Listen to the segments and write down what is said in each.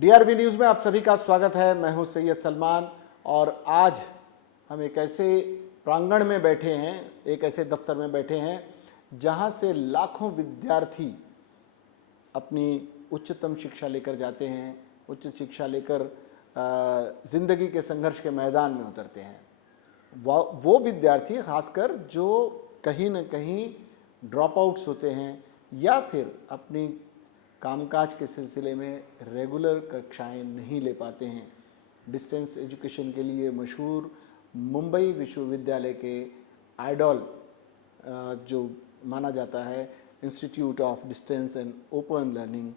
DRB news में आप सभी का स्वागत है। मैं हूं सैयद सलमान और आज हम एक ऐसे प्रांगण में बैठे हैं, एक ऐसे दफ्तर में बैठे हैं जहां से लाखों विद्यार्थी अपनी उच्चतम शिक्षा लेकर जाते हैं, उच्च शिक्षा लेकर ज़िंदगी के संघर्ष के मैदान में उतरते हैं। वो विद्यार्थी खासकर जो कहीं न कहीं ड्रॉप आउट्स होते हैं या फिर अपनी कामकाज के सिलसिले में रेगुलर कक्षाएं नहीं ले पाते हैं। डिस्टेंस एजुकेशन के लिए मशहूर मुंबई विश्वविद्यालय के आइडॉल जो माना जाता है institute of distance and open learning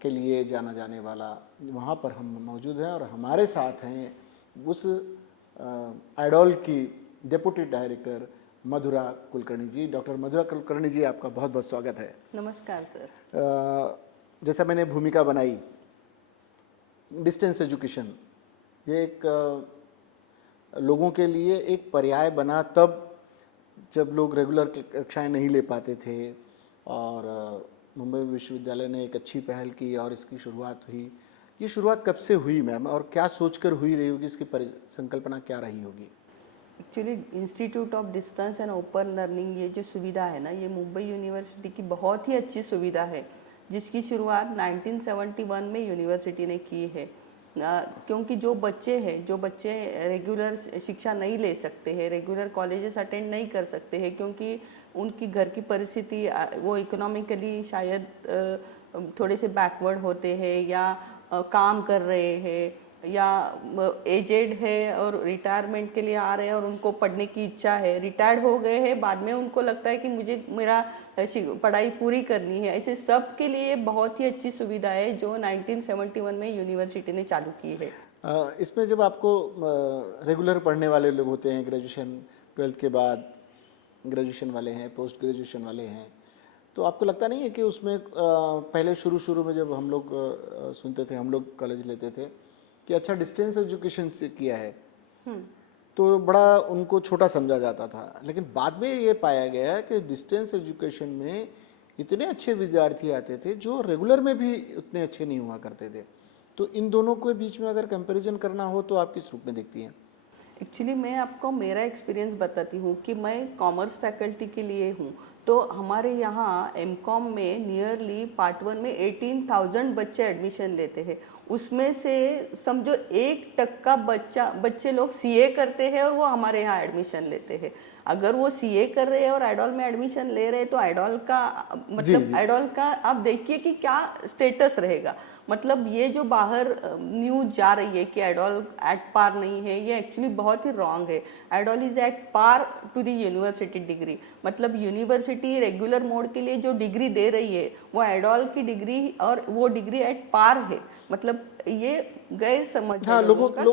के लिए जाना जाने वाला, वहाँ पर हम मौजूद हैं और हमारे साथ हैं उस आइडॉल की डेप्यूटी डायरेक्टर मधुरा कुलकर्णी जी। डॉक्टर मधुरा कुलकर्णी जी, आपका बहुत बहुत स्वागत है। नमस्कार सर। जैसा मैंने भूमिका बनाई, डिस्टेंस एजुकेशन ये एक लोगों के लिए एक पर्याय बना तब जब लोग रेगुलर कक्षाएं नहीं ले पाते थे और मुंबई विश्वविद्यालय ने एक अच्छी पहल की और इसकी शुरुआत हुई। ये शुरुआत कब से हुई मैम, और क्या सोचकर हुई रही होगी, इसकी संकल्पना क्या रही होगी? Actually institute of distance and open learning ये जो सुविधा है ना, ये मुंबई यूनिवर्सिटी की बहुत ही अच्छी सुविधा है, जिसकी शुरुआत 1971 में यूनिवर्सिटी ने की है। क्योंकि जो बच्चे रेगुलर शिक्षा नहीं ले सकते हैं, रेगुलर कॉलेजेस अटेंड नहीं कर सकते हैं, क्योंकि उनकी घर की परिस्थिति, वो इकोनॉमिकली शायद थोड़े से बैकवर्ड होते हैं या काम कर रहे हैं या एजेड है और रिटायरमेंट के लिए आ रहे हैं और उनको पढ़ने की इच्छा है, रिटायर्ड हो गए हैं, बाद में उनको लगता है कि मुझे मेरा पढ़ाई पूरी करनी है। ऐसे सब के लिए बहुत ही अच्छी सुविधा है जो 1971 में यूनिवर्सिटी ने चालू की है। इसमें जब आपको रेगुलर पढ़ने वाले लोग होते हैं, ग्रेजुएशन 12th के बाद ग्रेजुएशन वाले हैं, पोस्ट ग्रेजुएशन वाले हैं, तो आपको लगता नहीं है कि उसमें पहले शुरू में जब हम लोग सुनते थे, हम लोग कॉलेज लेते थे कि अच्छा डिस्टेंस एजुकेशन से किया है, तो बड़ा उनको छोटा समझा जाता था, लेकिन बाद में ये पाया गया कि डिस्टेंस एजुकेशन में इतने अच्छे विद्यार्थी आते थे जो रेगुलर में भी उतने अच्छे नहीं हुआ करते थे। तो इन दोनों के बीच में अगर कंपैरिजन करना हो तो आप किस रूप में देखती हैं? एक्चुअली मैं आपको मेरा एक्सपीरियंस बताती हूँ कि मैं कॉमर्स फैकल्टी के लिए हूँ, तो हमारे यहाँ एमकॉम में नियरली पार्ट 1 में 18,000 बच्चे एडमिशन लेते हैं। उसमें से समझो 1% बच्चे लोग सीए करते हैं और वो हमारे यहाँ एडमिशन लेते हैं। अगर वो सीए कर रहे हैं और आइडॉल में एडमिशन ले रहे हैं तो आइडॉल का मतलब आइडॉल का आप देखिए कि क्या स्टेटस रहेगा। मतलब ये जो बाहर न्यूज जा रही है कि आइडॉल एट पार नहीं है, ये एक्चुअली बहुत ही रॉन्ग है। IDOL is at par to the university degree. मतलब यूनिवर्सिटी रेगुलर मोड के लिए जो डिग्री दे रही है वो आइडॉल की डिग्री और वो डिग्री एट पार है। मतलब ये गैर समझ है लोगों का।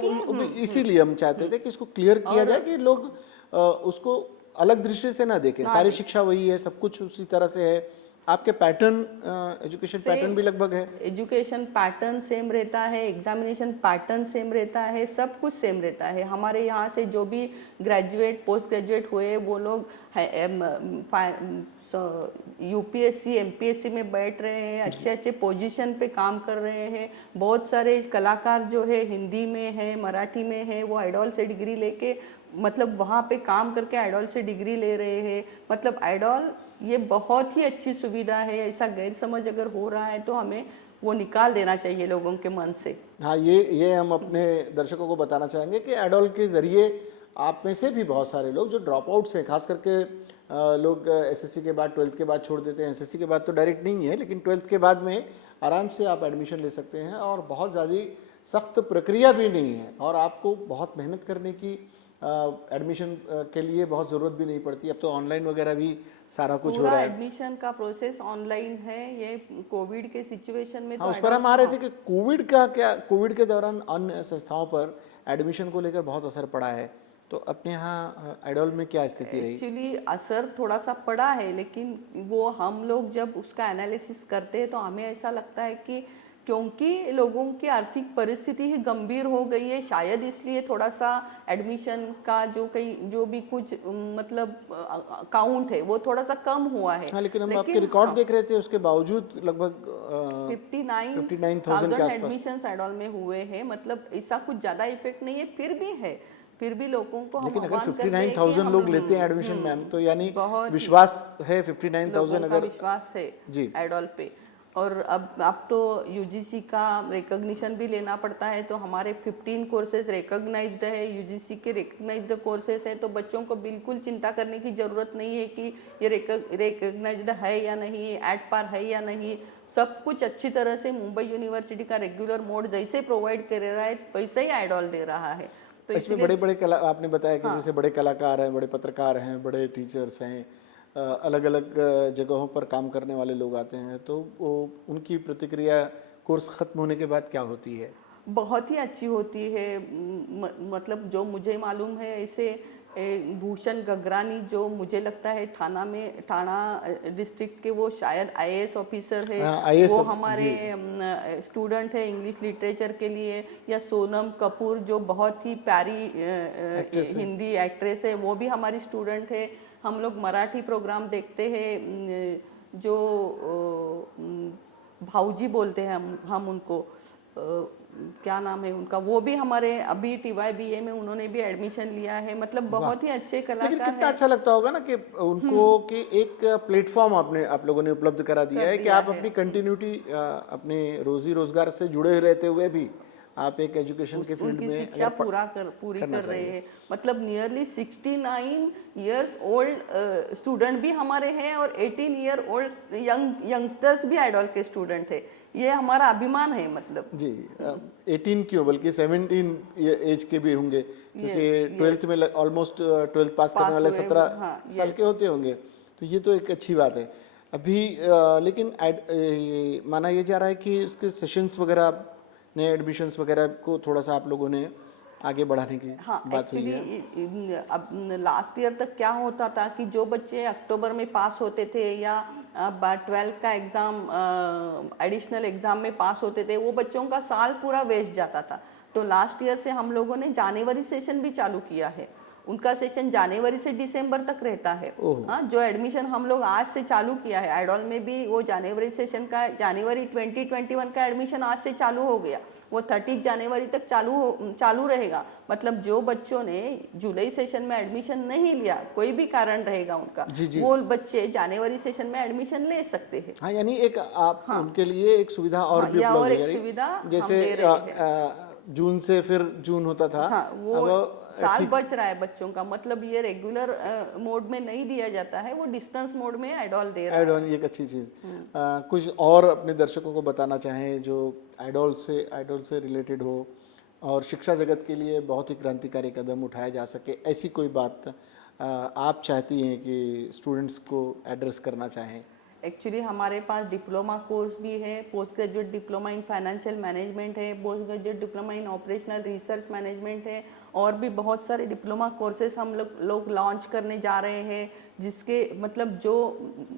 इसीलिए हम चाहते थे कि इसको क्लियर किया जाए कि लोग उसको अलग दृष्टि से ना देखें। सारी शिक्षा वही है, सब कुछ उसी तरह से है। आपके पैटर्न, एजुकेशन पैटर्न भी लगभग है, एजुकेशन पैटर्न सेम रहता है, एग्जामिनेशन पैटर्न सेम रहता है, सब कुछ सेम रहता है। हमारे यहाँ से जो भी ग्रेजुएट पोस्ट ग्रेजुएट हुए वो लोग यूपीएससी एमपीएससी में बैठ रहे हैं, अच्छे अच्छे पोजीशन पे काम कर रहे हैं। बहुत सारे कलाकार जो है हिंदी में है, मराठी में है, वो आइडॉल से डिग्री लेके मतलब वहाँ पे काम करके आइडॉल से डिग्री ले रहे हैं। मतलब आइडॉल ये बहुत ही अच्छी सुविधा है। ऐसा गैर समझ अगर हो रहा है तो हमें वो निकाल देना चाहिए लोगों के मन से। हाँ, ये हम अपने दर्शकों को बताना चाहेंगे कि आइडॉल के जरिए आप में से भी बहुत सारे लोग जो ड्रॉप आउट्स हैं, खास करके लोग एसएससी के बाद 12th के बाद छोड़ देते हैं। एसएससी के बाद तो डायरेक्ट नहीं है, लेकिन 12th के बाद में आराम से आप एडमिशन ले सकते हैं और बहुत ज़्यादा सख्त प्रक्रिया भी नहीं है और आपको बहुत मेहनत करने की एडमिशन के लिए बहुत ज़रूरत भी नहीं पड़ती। अब तो ऑनलाइन वगैरह भी सारा कुछ हो रहा है। एडमिशन का प्रोसेस ऑनलाइन है। ये कोविड के सिचुएशन में हाँ, उस पर हम आ रहे थे कि कोविड का क्या, कोविड के दौरान अन्य संस्थाओं पर एडमिशन को लेकर बहुत असर पड़ा है, तो अपने यहाँ आइडॉल में क्या स्थिति रही? एक्चुअली असर थोड़ा सा पड़ा है, लेकिन वो हम लोग जब उसका एनालिसिस करते हैं तो हमें ऐसा लगता है कि क्योंकि लोगों की आर्थिक परिस्थिति ही गंभीर हो गई है, शायद इसलिए थोड़ा सा एडमिशन का जो भी कुछ मतलब काउंट है वो थोड़ा सा कम हुआ है। हाँ, लेकिन हम आपके रिकॉर्ड देख रहे थे, उसके बावजूद लगभग 59,000 के 59,000 आसपास। एडमिशंस एडॉल में हुए हैं, मतलब ऐसा कुछ ज़्यादा इफेक्ट नहीं है, फिर भी है, फिर भी लोगों को हम लेकिन अगर आह्वान करते हैं कि 59,000 लोग हम लेते हैं एडमिशन मैम, तो यानी बहुत ही विश्वास है 59,000 लोगों का अगर। विश्वास है जी। एडॉल पे। और अब तो यूजीसी का रिकॉग्निशन भी लेना पड़ता है, तो हमारे 15 कोर्सेज रिकॉग्नाइज्ड है, यूजीसी के रिकॉग्नाइज्ड कोर्सेज हैं, तो बच्चों को बिल्कुल चिंता करने की ज़रूरत नहीं है कि ये रिकॉग्नाइज्ड है या नहीं, एट पार है या नहीं। सब कुछ अच्छी तरह से मुंबई यूनिवर्सिटी का रेगुलर मोड जैसे प्रोवाइड कर रहा है वैसे ही आइडॉल दे रहा है। तो इसमें इसलिए बड़े बड़े कला आपने बताया कि हाँ। जैसे बड़े कलाकार हैं, बड़े पत्रकार हैं, बड़े टीचर्स हैं, अलग अलग जगहों पर काम करने वाले लोग आते हैं, तो वो उनकी प्रतिक्रिया कोर्स खत्म होने के बाद क्या होती है? बहुत ही अच्छी होती है। मतलब जो मुझे मालूम है, ऐसे भूषण गगरानी जो मुझे लगता है थाना डिस्ट्रिक्ट के वो शायद आईएएस ऑफिसर है, हाँ, IAS वो जी। हमारे स्टूडेंट है इंग्लिश लिटरेचर के लिए। या सोनम कपूर जो बहुत ही प्यारी एक्ट्रेस है। हिंदी एक्ट्रेस है, वो भी हमारी स्टूडेंट है। हम लोग मराठी प्रोग्राम देखते हैं, जो भाऊजी बोलते हैं हम उनको, क्या नाम है उनका, वो भी हमारे अभी TYBA में उन्होंने भी एडमिशन लिया है। मतलब बहुत ही अच्छे लेकिन कलाकार कितना है। अच्छा लगता होगा ना कि उनको कि एक प्लेटफॉर्म आप लोगों ने उपलब्ध करा दिया है कि दिया आप है। अपनी कंटिन्यूटी, अपने रोजी रोजगार से जुड़े रहते हुए भी आप एक एजुकेशन के फील्ड उनकी में शिक्षा पूरी करना कर रहे चाहिए। हैं। मतलब नियरली 69 इयर्स ओल्ड स्टूडेंट भी हमारे हैं और 18 ईयर ओल्ड यंगस्टर्स भी आइडॉल के स्टूडेंट है। ये हमारा अभिमान है। मतलब जी, 18 क्यों बल्कि 17 एज के भी होंगे, क्योंकि 12th में ऑलमोस्ट 12th पास करने वाले 17 हाँ, साल के होते होंगे, तो ये तो एक अच्छी बात है। अभी लेकिन माना ये जा रहा है कि इसके सेशंस वगैरह, नए एडमिशन्स वगैरह को थोड़ा सा आप लोगों ने आगे बढ़ाने की हाँ, बात हुई है। एक्चुअली अब लास्ट ईयर तक क्या होता था कि जो बच्चे अक्टूबर में पास होते थे या 12th का एग्ज़ाम एडिशनल एग्ज़ाम में पास होते थे, वो बच्चों का साल पूरा वेस्ट जाता था। तो लास्ट ईयर से हम लोगों ने जनवरी सेशन भी चालू किया है। उनका सेशन जनवरी से दिसंबर तक रहता है। ओह। हाँ, जो एडमिशन हम लोग आज से चालू किया है आइडॉल में भी, वो जनवरी सेशन का जनवरी 2021 का एडमिशन आज से चालू हो गया। वो 30 जनवरी तक चालू रहेगा। मतलब जो बच्चों ने जुलाई सेशन में एडमिशन नहीं लिया, कोई भी कारण रहेगा उनका, जी जी। वो बच्चे जनवरी सेशन में एडमिशन ले सकते हैं। हाँ, यानी एक आप उनके लिए एक सुविधा और हाँ, भी या उपलब्ध और हो एक जा रही, सुविधा हम जैसे दे रहे हैं। जून से फिर जून होता था, हाँ, वो अब साल ठीक बच रहा है बच्चों का। मतलब ये रेगुलर मोड में नहीं दिया जाता है, वो डिस्टेंस मोड में आइडॉल दे रहा है। आइडॉल, ये एक अच्छी चीज़। कुछ और अपने दर्शकों को बताना चाहें जो आइडॉल से रिलेटेड हो और शिक्षा जगत के लिए बहुत ही क्रांतिकारी कदम उठाया जा सके, ऐसी कोई बात आप चाहती हैं कि स्टूडेंट्स को एड्रेस करना चाहें? एक्चुअली हमारे पास डिप्लोमा कोर्स भी है, post graduate diploma in financial management है, post graduate diploma in operational research management है, और भी बहुत सारे डिप्लोमा कोर्सेज हम लोग लॉन्च करने जा रहे हैं, जिसके मतलब जो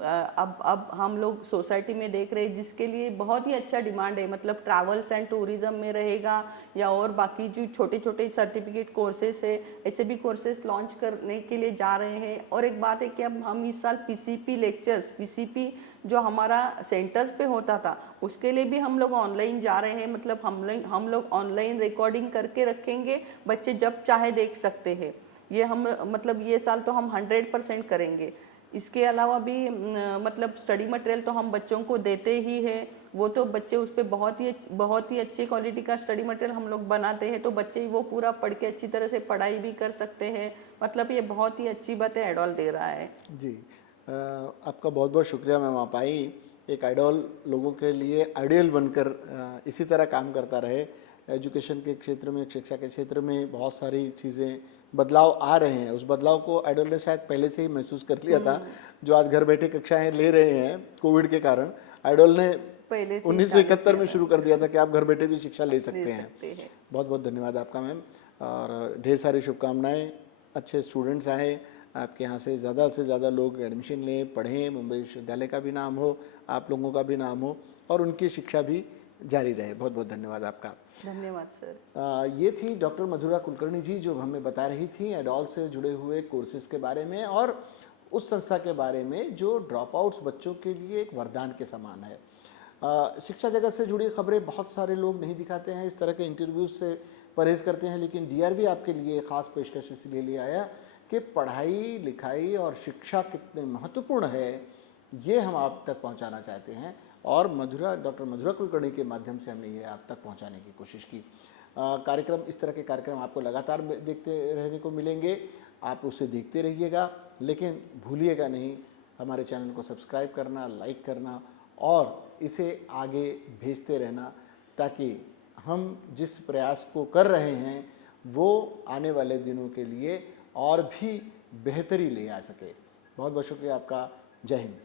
अब हम लोग सोसाइटी में देख रहे हैं, जिसके लिए बहुत ही अच्छा डिमांड है। मतलब ट्रैवल्स एंड टूरिज्म में रहेगा, या और बाकी जो छोटे छोटे सर्टिफिकेट कोर्सेज है, ऐसे भी कोर्सेज लॉन्च करने के लिए जा रहे हैं। और एक बात है कि अब हम इस साल PCP लेक्चर्स, PCP जो हमारा सेंटर्स पे होता था, उसके लिए भी हम लोग ऑनलाइन जा रहे हैं। मतलब हम लोग ऑनलाइन रिकॉर्डिंग करके रखेंगे, बच्चे जब चाहे देख सकते हैं। ये हम मतलब ये साल तो हम 100% करेंगे। इसके अलावा भी मतलब स्टडी मटेरियल तो हम बच्चों को देते ही है। वो तो बच्चे उस पर बहुत ही अच्छी क्वालिटी का स्टडी मटेरियल हम लोग बनाते हैं, तो बच्चे वो पूरा पढ़ के अच्छी तरह से पढ़ाई भी कर सकते हैं। मतलब ये बहुत ही अच्छी बात है आइडॉल दे रहा है। जी, आपका बहुत बहुत शुक्रिया मैम, आप आई। एक आइडॉल लोगों के लिए आइडियल बनकर इसी तरह काम करता रहे। एजुकेशन के क्षेत्र में, शिक्षा के क्षेत्र में बहुत सारी चीज़ें बदलाव आ रहे हैं। उस बदलाव को आइडॉल ने शायद पहले से ही महसूस कर लिया था। जो आज घर बैठे कक्षाएं ले रहे हैं कोविड के कारण, आइडॉल ने पहले से 1971 में शुरू कर दिया था कि आप घर बैठे भी शिक्षा ले सकते हैं। हैं। बहुत बहुत धन्यवाद आपका मैम, और ढेर सारी शुभकामनाएं। अच्छे स्टूडेंट्स आए आपके यहाँ से ज़्यादा लोग एडमिशन लें, पढ़ें, मुंबई विश्वविद्यालय का भी नाम हो, आप लोगों का भी नाम हो, और उनकी शिक्षा भी जारी रहे। बहुत बहुत धन्यवाद आपका। धन्यवाद सर। ये थी डॉक्टर मधुरा कुलकर्णी जी जो हमें बता रही थी एडॉल से जुड़े हुए कोर्सेज के बारे में और उस संस्था के बारे में जो ड्रॉप आउट्स बच्चों के लिए एक वरदान के समान है। शिक्षा जगत से जुड़ी खबरें बहुत सारे लोग नहीं दिखाते हैं, इस तरह के इंटरव्यूज से परहेज करते हैं, लेकिन डीआरबी आपके लिए खास पेशकश इसलिए ले आया कि पढ़ाई लिखाई और शिक्षा कितने महत्वपूर्ण है ये हम आप तक पहुंचाना चाहते हैं और डॉक्टर मधुरा कुलकर्णी के माध्यम से हमने ये आप तक पहुंचाने की कोशिश की। कार्यक्रम, इस तरह के कार्यक्रम आपको लगातार देखते रहने को मिलेंगे, आप उसे देखते रहिएगा, लेकिन भूलिएगा नहीं हमारे चैनल को सब्सक्राइब करना, लाइक करना और इसे आगे भेजते रहना, ताकि हम जिस प्रयास को कर रहे हैं वो आने वाले दिनों के लिए और भी बेहतरी ले आ सके। बहुत बहुत शुक्रिया आपका। जय हिंद।